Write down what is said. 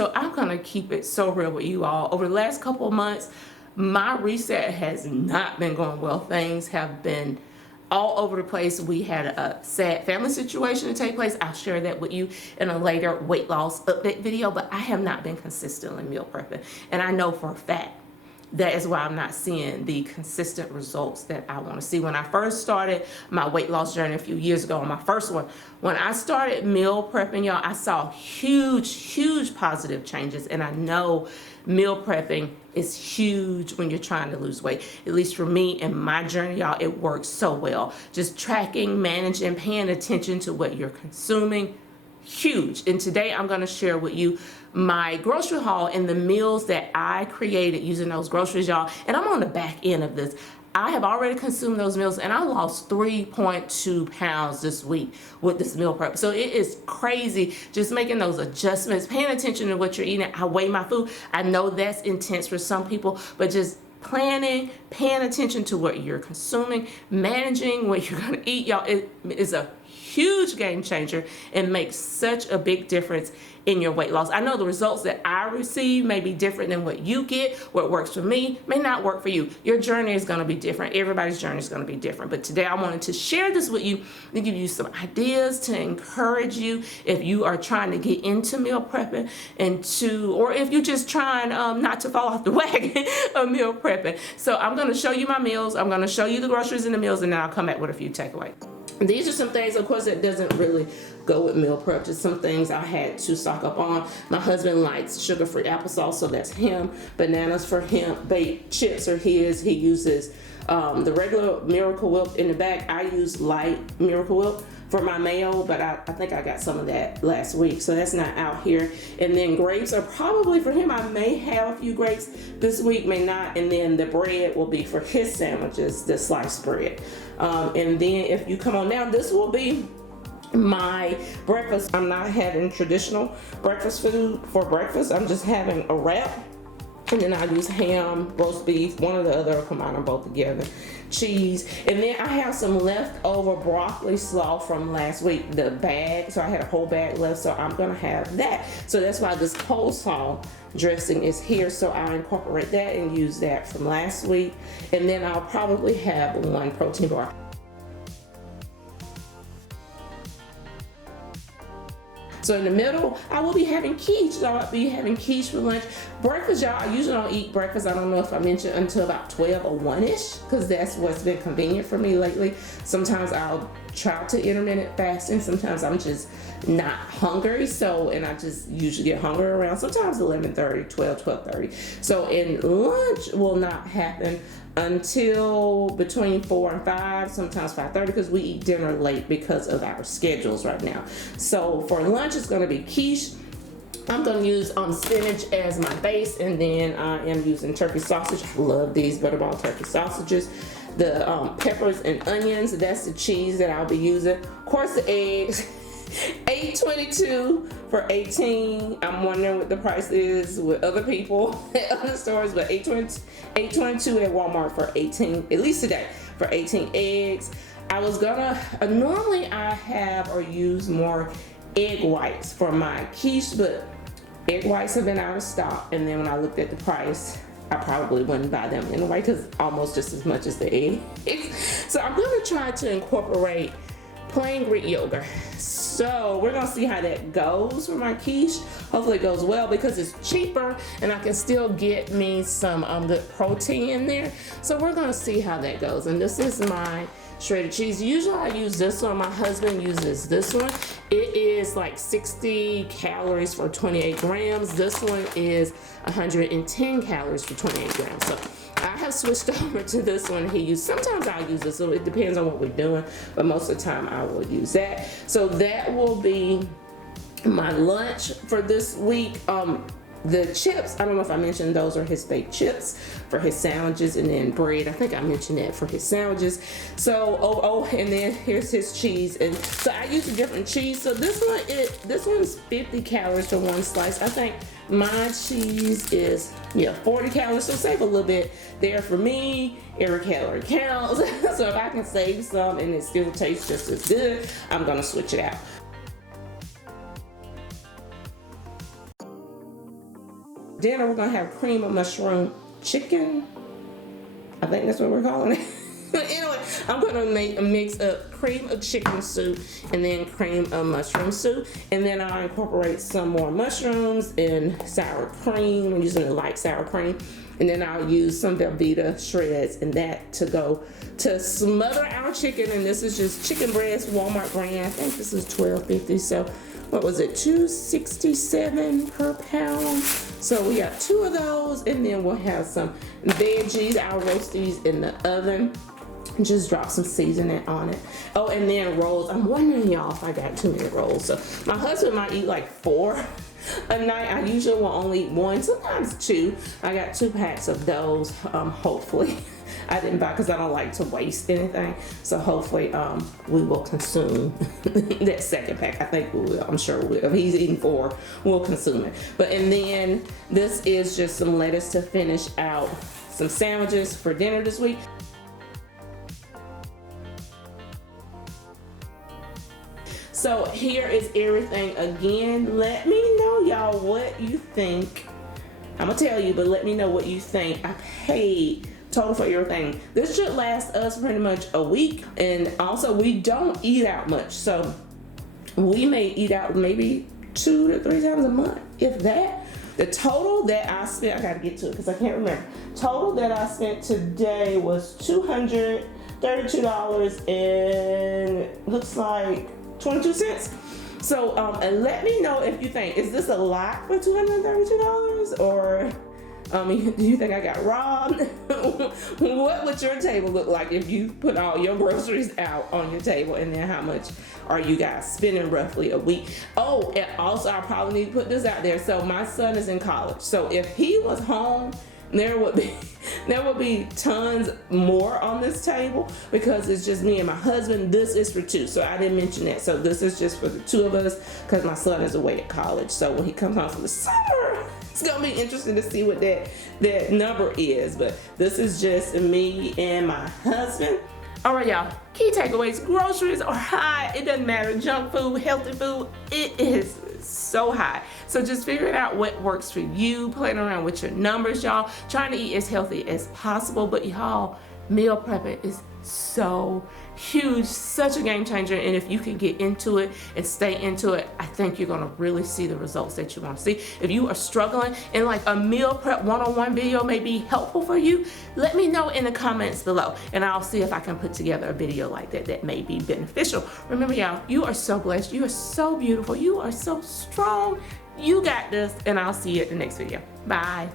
So I'm gonna keep it so real with you all. Over the last couple of months, my reset has not been going well. Things have been all over the place. We had a sad family situation to take place. I'll share that with you in a later weight loss update video, but I have not been consistently meal prepping. And I know for a fact that is why I'm not seeing the consistent results that I want to see. When I first started my weight loss journey a few years ago, on my first one, when I started meal prepping, y'all, I saw huge positive changes. And I know meal prepping is huge when you're trying to lose weight. At least for me and my journey, y'all, it works so well. Just tracking, managing, paying attention to what you're consuming, huge. And today I'm going to share with you my grocery haul and the meals that I created using those groceries, y'all. And I'm on the back end of this. I have already consumed those meals and I lost 3.2 pounds this week with this meal prep. So it is crazy just making those adjustments, paying attention to what you're eating. I weigh my food. I know that's intense for some people, but just planning, paying attention to what you're consuming, managing what you're going to eat, y'all, it is a huge game changer and makes such a big difference in your weight loss. I know the results that I receive may be different than what you get. What works for me may not work for you. Your journey is going to be different. Everybody's journey is going to be different. But today I wanted to share this with you to give you some ideas to encourage you if you are trying to get into meal prepping or if you're just trying not to fall off the wagon of meal prepping. So I'm going to show you my meals. I'm going to show you the groceries and the meals, and then I'll come back with a few takeaways. These are some things, of course, that doesn't really go with meal prep. Just some things I had to stock up on. My husband likes sugar-free applesauce, so that's him. Bananas for him. Baked chips are his. He uses the regular Miracle Whip in the back. I use light Miracle Whip for my mayo, but I think I got some of that last week, so that's not out here. And then grapes are probably for him. I may have a few grapes this week, may not. And then the bread will be for his sandwiches, the sliced bread. And then if you come on down, this will be my breakfast. I'm not having traditional breakfast food for breakfast. I'm just having a wrap. And then I use ham, roast beef, one or the other, combine them both together, cheese. And then I have some leftover broccoli slaw from last week, the bag. So I had a whole bag left, so I'm gonna have that. So that's why this coleslaw dressing is here. So I'll incorporate that and use that from last week. And then I'll probably have one protein bar. So in the middle, I will be having quiche. So I'll be having quiche for lunch. Breakfast, y'all, I usually don't eat breakfast. I don't know if I mentioned until about 12 or 1-ish, because that's what's been convenient for me lately. Sometimes I'll try to intermittent fasting. Sometimes I'm just not hungry. And I just usually get hungry around sometimes 11:30, 12:30. So in lunch will not happen until between 4 and 5, sometimes 5:30, because we eat dinner late because of our schedules right now. So for lunch, it's going to be quiche. I'm going to use spinach as my base, and then I am using turkey sausage. I love these butterball turkey sausages. The peppers and onions, that's the cheese that I'll be using. Of course, the eggs. $8.22 for 18. I'm wondering what the price is with other people at other stores, but $8.22 at Walmart for 18, at least today, for 18 eggs. I was gonna, normally I have or use more egg whites for my quiche, but egg whites have been out of stock. And then when I looked at the price, I probably wouldn't buy them anyway, because almost just as much as the eggs. So I'm gonna try to incorporate plain Greek yogurt. So we're gonna see how that goes for my quiche. Hopefully it goes well, because it's cheaper and I can still get me some good protein in there. So we're gonna see how that goes. And this is my shredded cheese. Usually I use this one. My husband uses this one. It is like 60 calories for 28 grams. This one is 110 calories for 28 grams. So I have switched over to this one. Sometimes I'll use this, so it depends on what we're doing, but most of the time I will use that. So that will be my lunch for this week. The chips, I don't know if I mentioned, those are his baked chips for his sandwiches, and then bread, I think I mentioned that for his sandwiches. So and then here's his cheese. And so I use a different cheese. So this one's 50 calories for one slice. I think my cheese is 40 calories, so save a little bit there for me. Every calorie counts. So if I can save some and it still tastes just as good, I'm gonna switch it out. dinner, we're gonna have cream of mushroom chicken. I think that's what we're calling it. Anyway, I'm gonna make a mix of cream of chicken soup and then cream of mushroom soup. And then I'll incorporate some more mushrooms and sour cream. I'm using the light sour cream. And then I'll use some Velveeta shreds and that to go to smother our chicken. And this is just chicken breast, Walmart brand. I think this is $12.50. So what was it, $2.67 per pound? So we got 2 of those, and then we'll have some veggies. I'll roast these in the oven. Just drop some seasoning on it. Oh, and then rolls. I'm wondering, y'all, if I got too many rolls. So my husband might eat like 4 a night. I usually will only eat 1, sometimes 2. I got 2 packs of those. Hopefully, I didn't buy because I don't like to waste anything. So hopefully, we will consume that second pack. I think we will. I'm sure we will. If he's eating 4, we'll consume it. And then this is just some lettuce to finish out some sandwiches for dinner this week. So here is everything again. Let me know, y'all, what you think. I'm gonna tell you, but let me know what you think. I paid total for everything. This should last us pretty much a week. And also, we don't eat out much. So we may eat out maybe 2 to 3 times a month, if that. The total that I spent, I gotta get to it because I can't remember. Total that I spent today was $232 and looks like 22 cents. So, and let me know if you think, is this a lot for $232? Or do you think I got robbed? What would your table look like if you put all your groceries out on your table? And then how much are you guys spending roughly a week? Oh, and also I probably need to put this out there. So my son is in college. So if he was home, there would be tons more on this table because it's just me and my husband. This is for 2, so I didn't mention that. So this is just for the 2 of us because my son is away at college. So when he comes home for the summer, it's gonna be interesting to see what that number is. But this is just me and my husband. All right, y'all. Key takeaways: groceries are high. It doesn't matter. Junk food, healthy food, it is so high. So just figuring out what works for you, playing around with your numbers, y'all. Trying to eat as healthy as possible, but y'all, meal prepping is so huge, such a game changer. And if you can get into it and stay into it, I think you're gonna really see the results that you want to see. If you are struggling and like a meal prep one-on-one video may be helpful for you, let me know in the comments below and I'll see if I can put together a video like that may be beneficial. Remember, y'all, you are so blessed, you are so beautiful, you are so strong, you got this, and I'll see you at the next video. Bye.